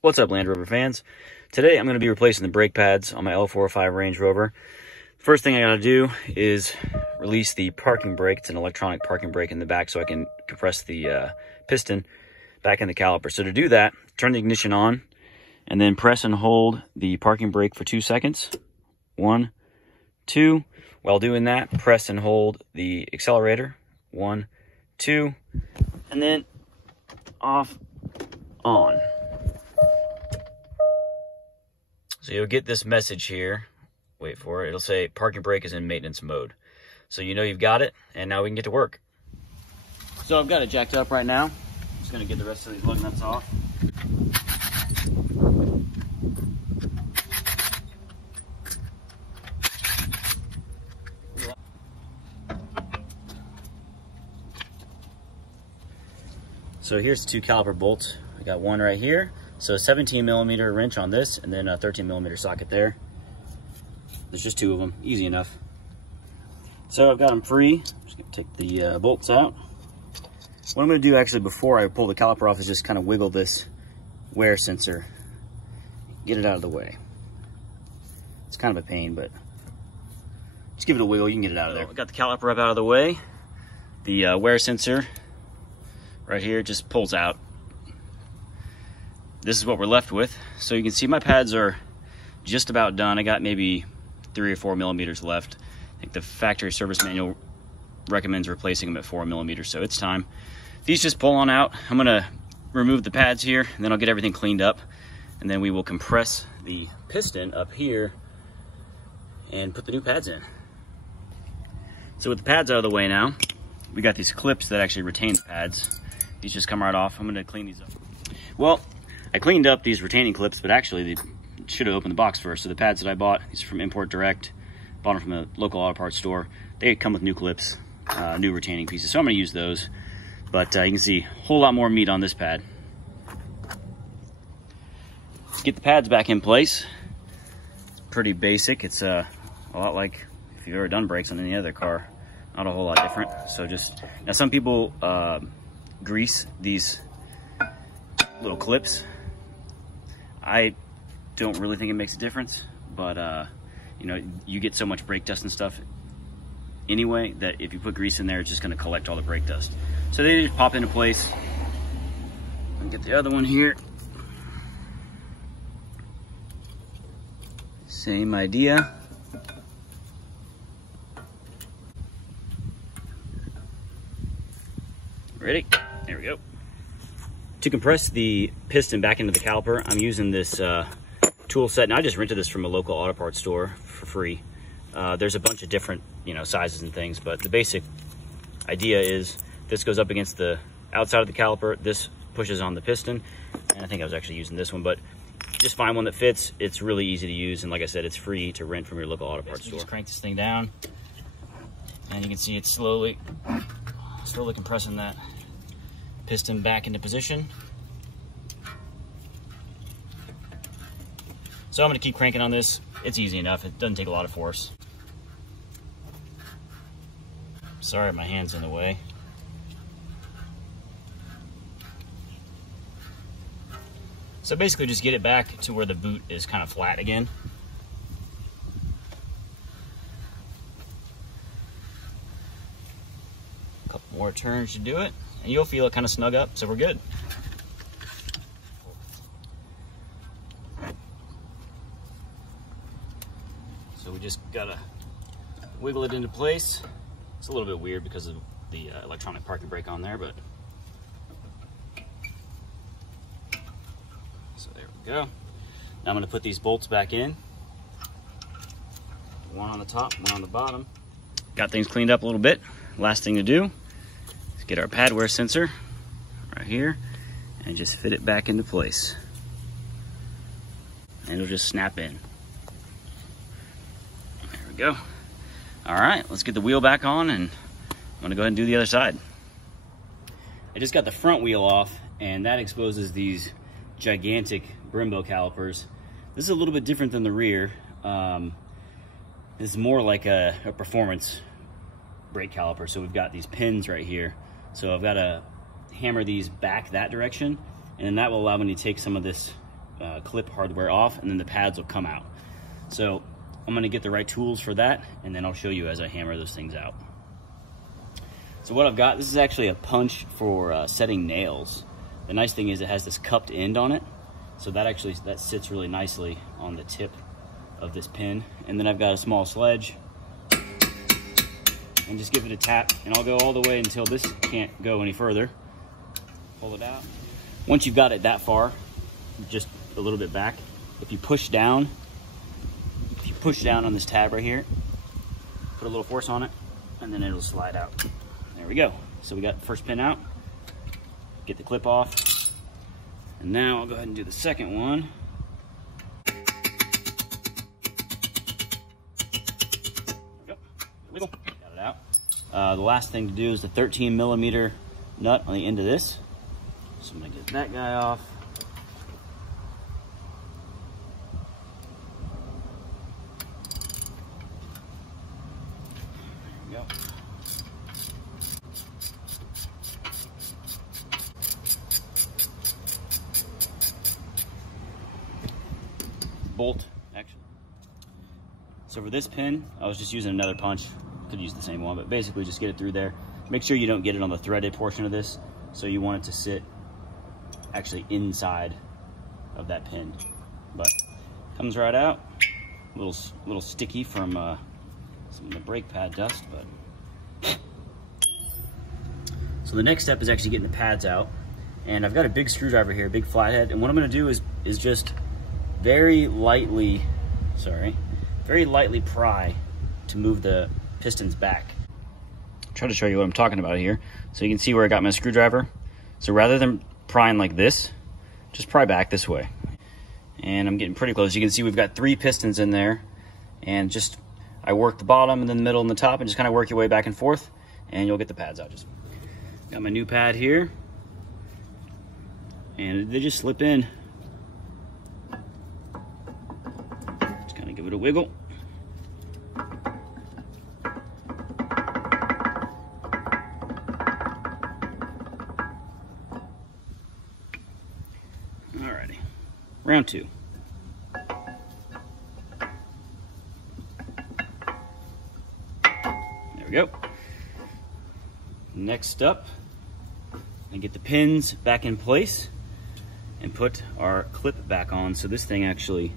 What's up, Land Rover fans? Today I'm going to be replacing the brake pads on my L405 Range Rover. First thing I got to do is release the parking brake. It's an electronic parking brake in the back, so I can compress the piston back in the caliper. So to do that, turn the ignition on and then press and hold the parking brake for 2 seconds. 1, 2. While doing that, press and hold the accelerator. 1, 2, and then off, on. So you'll get this message here. Wait for it. It'll say parking brake is in maintenance mode. So you know you've got it, and now we can get to work. So I've got it jacked up right now. I'm just going to get the rest of these lug nuts off. So here's the 2 caliper bolts. I got one right here. So 17mm wrench on this, and then a 13mm socket there. There's just 2 of them, easy enough. So I've got them free. I'm just gonna take the bolts out. What I'm gonna do actually before I pull the caliper off is just kind of wiggle this wear sensor, get it out of the way. It's kind of a pain, but just give it a wiggle, you can get it out of there. I got the caliper up out of the way. The wear sensor right here just pulls out. This is what we're left with. So you can see my pads are just about done. I got maybe 3 or 4 millimeters left. I think the factory service manual recommends replacing them at 4 millimeters, so it's time. These just pull on out. I'm gonna remove the pads here, and then I'll get everything cleaned up, and then we will compress the piston up here and put the new pads in. So with the pads out of the way now, we got these clips that actually retain the pads. These just come right off. I'm gonna clean these up. Well, I cleaned up these retaining clips, but actually they should have opened the box first. So the pads that I bought, these are from Import Direct, bought them from a local auto parts store. They come with new clips, new retaining pieces. So I'm gonna use those. But you can see a whole lot more meat on this pad. Let's get the pads back in place. It's pretty basic. It's a lot like if you've ever done brakes on any other car. Not a whole lot different. So just, now some people grease these little clips. I don't really think it makes a difference, but you know, you get so much brake dust and stuff anyway that if you put grease in there, it's just going to collect all the brake dust. So they just pop into place. And get the other one here. Same idea. Ready? There we go. To compress the piston back into the caliper, I'm using this tool set, and I just rented this from a local auto parts store for free. There's a bunch of different, sizes and things, but the basic idea is this goes up against the outside of the caliper, this pushes on the piston, and I think I was actually using this one, but just find one that fits. It's really easy to use, and like I said, it's free to rent from your local auto parts store. Just crank this thing down, and you can see it's slowly compressing that piston back into position. So I'm going to keep cranking on this. It's easy enough. It doesn't take a lot of force. Sorry, my hand's in the way. So basically just get it back to where the boot is kind of flat again. A couple more turns to do it, and you'll feel it kind of snug up, so we're good. So we just gotta wiggle it into place. It's a little bit weird because of the electronic parking brake on there, but so there we go. Now I'm gonna put these bolts back in. One on the top, one on the bottom. Got things cleaned up a little bit. Last thing to do is get our pad wear sensor right here and just fit it back into place. And it'll just snap in. There we go. All right, let's get the wheel back on, and I'm gonna go ahead and do the other side. I just got the front wheel off, and that exposes these gigantic Brembo calipers. This is a little bit different than the rear. This is more like a performance brake caliper. So we've got these pins right here. So I've got to hammer these back that direction, and then that will allow me to take some of this clip hardware off, and then the pads will come out. So I'm gonna get the right tools for that, and then I'll show you as I hammer those things out. So what I've got, this is actually a punch for setting nails. The nice thing is it has this cupped end on it, so that sits really nicely on the tip of this pin. And then I've got a small sledge, and just give it a tap, and I'll go all the way until this can't go any further. Pull it out. Once you've got it that far, just a little bit back, if you push down on this tab right here, put a little force on it, and then it'll slide out. There we go. So we got the first pin out, get the clip off, and now I'll go ahead and do the second one. There we go. Wiggle. Got it out. The last thing to do is the 13mm nut on the end of this. So I'm gonna get that guy off. There we go. Bolt, actually. So for this pin, I was just using another punch. Could use the same one, but basically just get it through there. Make sure you don't get it on the threaded portion of this. So you want it to sit actually inside of that pin. But comes right out. A little sticky from some of the brake pad dust, but. So the next step is actually getting the pads out. And I've got a big screwdriver here, big flathead, and what I'm gonna do is just very lightly pry to move the pistons back. I'll try to show you what I'm talking about here. So you can see where I got my screwdriver. So rather than prying like this, just pry back this way. And I'm getting pretty close. You can see we've got 3 pistons in there, and just I work the bottom and then the middle and the top, and just kind of work your way back and forth, and you'll get the pads out. Just got my new pad here, and they just slip in. Give it a wiggle. Alrighty, round 2. There we go. Next up, I get the pins back in place and put our clip back on. So this thing actually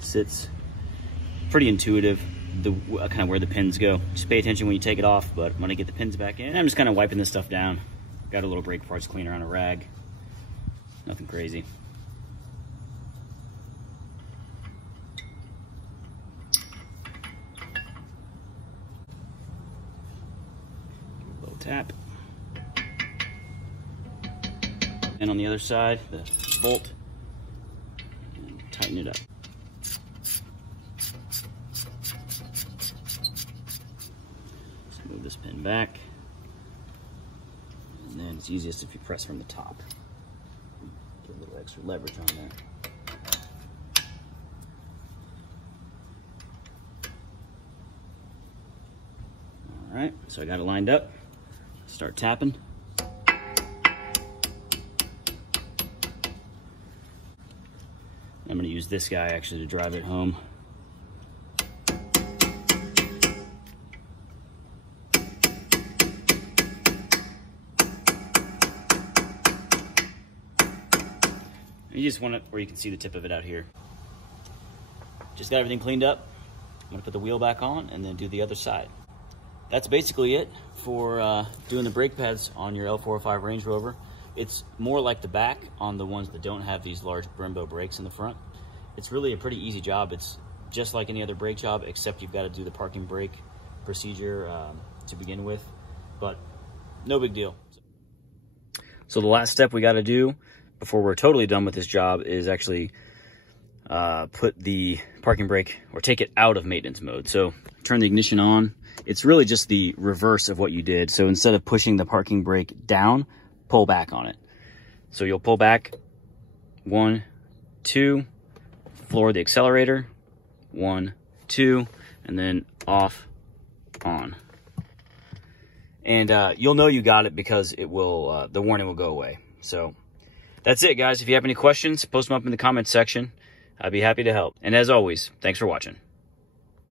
sits pretty intuitive, kind of where the pins go. Just pay attention when you take it off, but when I get the pins back in, I'm just kind of wiping this stuff down. Got a little brake parts cleaner on a rag. Nothing crazy. A little tap. And on the other side, the bolt, and tighten it up. Move this pin back, and then it's easiest if you press from the top. Get a little extra leverage on that. All right, so I got it lined up. Start tapping. I'm going to use this guy actually to drive it home. You just want it where you can see the tip of it out here. Just got everything cleaned up. I'm gonna put the wheel back on and then do the other side. That's basically it for doing the brake pads on your L405 Range Rover. It's more like the back on the ones that don't have these large Brembo brakes in the front. It's really a pretty easy job. It's just like any other brake job, except you've got to do the parking brake procedure to begin with, but no big deal. So the last step we got to do before we're totally done with this job is actually put the parking brake, or take it out of maintenance mode. So turn the ignition on. It's really just the reverse of what you did. So instead of pushing the parking brake down, pull back on it. So you'll pull back, 1, 2, floor the accelerator, 1, 2, and then off, on. And you'll know you got it because it will, the warning will go away. So that's it, guys. If you have any questions, post them up in the comments section. I'd be happy to help. And as always, thanks for watching.